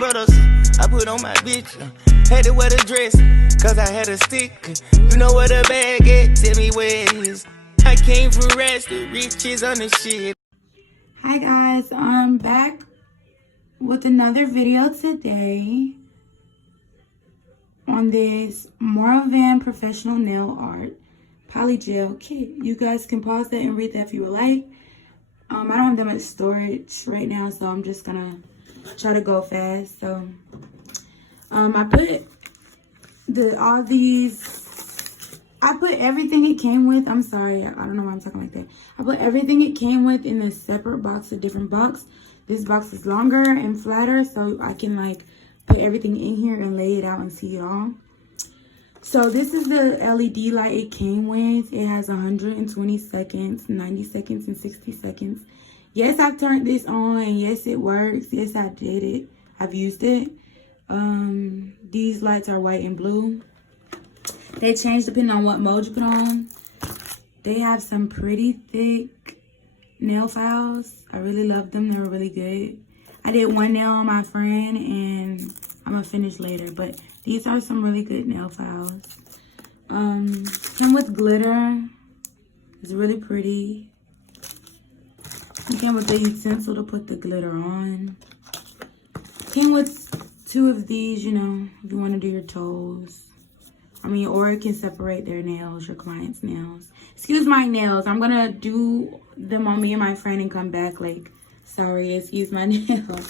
brothers, I put on my bitch. Had to wear the dress, cause I had a stick. You know where the bag at, tell me where it is. I came from rest, the riches on the shit. Hi guys, I'm back with another video today on this Morovan professional nail art polygel kit. You guys can pause that and read that if you would like. I don't have that much storage right now, so I'm just gonna try to go fast. So I put I put everything it came with. I'm sorry, I don't know why I'm talking like that. I put everything it came with in a separate box, a different box. This box is longer and flatter, so I can like put everything in here and lay it out and see it all. So this is the LED light it came with. It has 120 seconds, 90 seconds, and 60 seconds. Yes, I've turned this on, and yes, it works. Yes, I did it. I've used it. These lights are white and blue. They change depending on what mode you put on. They have some pretty thick nail files. I really love them. They're really good. I did one nail on my friend, and I'm gonna finish later, but these are some really good nail files. Came with glitter. It's really pretty. It came with the utensil to put the glitter on. Came with 2 of these, you know, if you want to do your toes. I mean, or it can separate their nails, your client's nails. Excuse my nails. I'm going to do them on me and my friend and come back like, sorry, excuse my nails.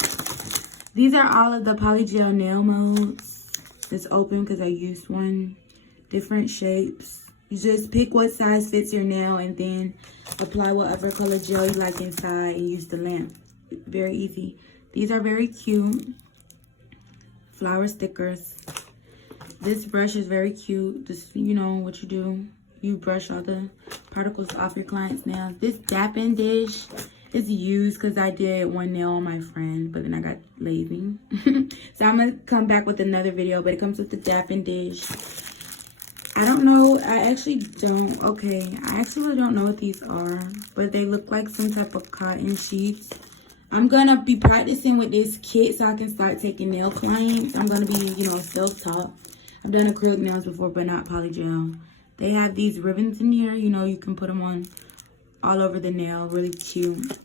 These are all of the polygel nail modes. It's open because I used one. Different shapes. You just pick what size fits your nail and then apply whatever color gel you like inside and use the lamp. Very easy. These are very cute. Flower stickers. This brush is very cute. Just, you know what you do. You brush all the particles off your client's nails. This dapping dish is used because I did one nail on my friend, but then I got lazy. So I'm going to come back with another video, but it comes with the dapping dish. I don't know. I actually don't know what these are, but they look like some type of cotton sheets. I'm going to be practicing with this kit so I can start taking nail clients. I'm going to be, you know, self-taught. I've done acrylic nails before, but not polygel. They have these ribbons in here. You know, you can put them on all over the nail. Really cute.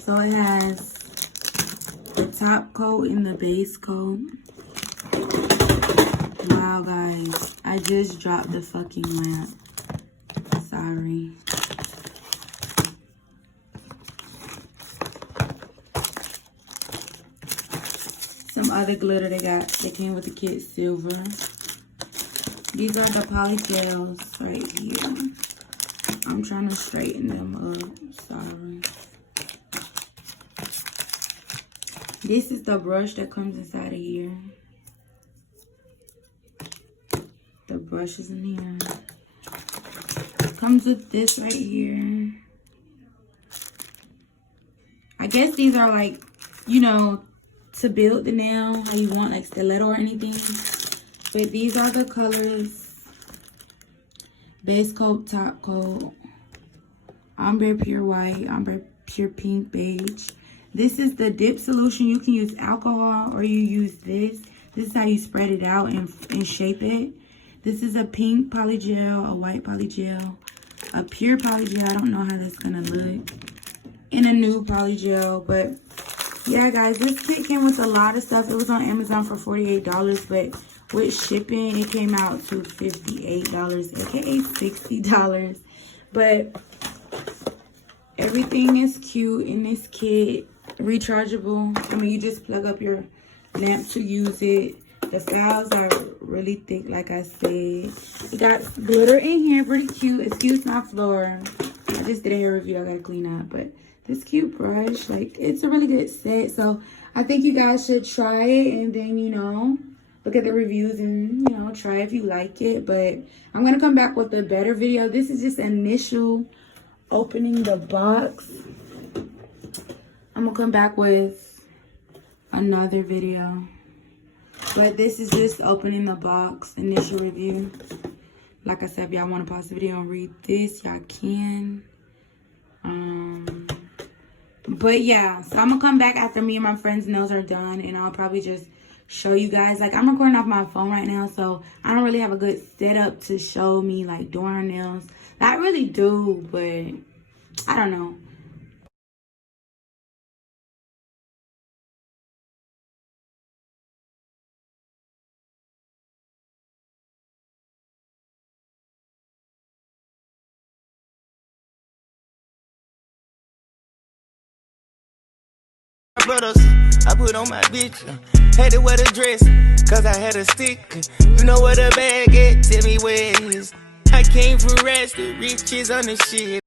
So it has the top coat and the base coat. Wow, guys. I just dropped the fucking lamp. Sorry. Some other glitter they came with the kit, silver. These are the polygels right here. I'm trying to straighten them up. Sorry. This is the brush that comes inside of here. The brush is in here. Comes with this right here. I guess these are like, you know, to build the nail how you want, like stiletto or anything. But these are the colors. Base coat, top coat, ombre pure white, ombre pure pink, beige. This is the dip solution. You can use alcohol or you use this. This is how you spread it out and shape it. This is a pink polygel, a white polygel, a pure polygel. I don't know how that's gonna look. And a nude polygel. But yeah, guys, this kit came with a lot of stuff. It was on Amazon for $48, but with shipping, it came out to $58, aka $60. But everything is cute in this kit. Rechargeable. I mean, you just plug up your lamp to use it. The files are really thick, like I said. We got glitter in here, pretty cute. Excuse my floor. I just did a hair review. I gotta clean up, but this cute brush, like, it's a really good set. So I think you guys should try it and then, you know, look at the reviews and, you know, try if you like it. But I'm gonna come back with a better video. This is just initial opening the box. I'm gonna come back with another video. But this is just opening the box, initial review. Like I said, if y'all want to pause the video and read this, y'all can. But yeah, so I'm gonna come back after me and my friend's nails are done, and I'll probably just show you guys. Like, I'm recording off my phone right now, so I don't really have a good setup to show me like doing our nails. I really do, but I don't know. Brothers, I put on my bitch. Had to wear the dress, cause I had a stick. You know where the bag at? Tell me where it is. I came from rest, the riches on the shit.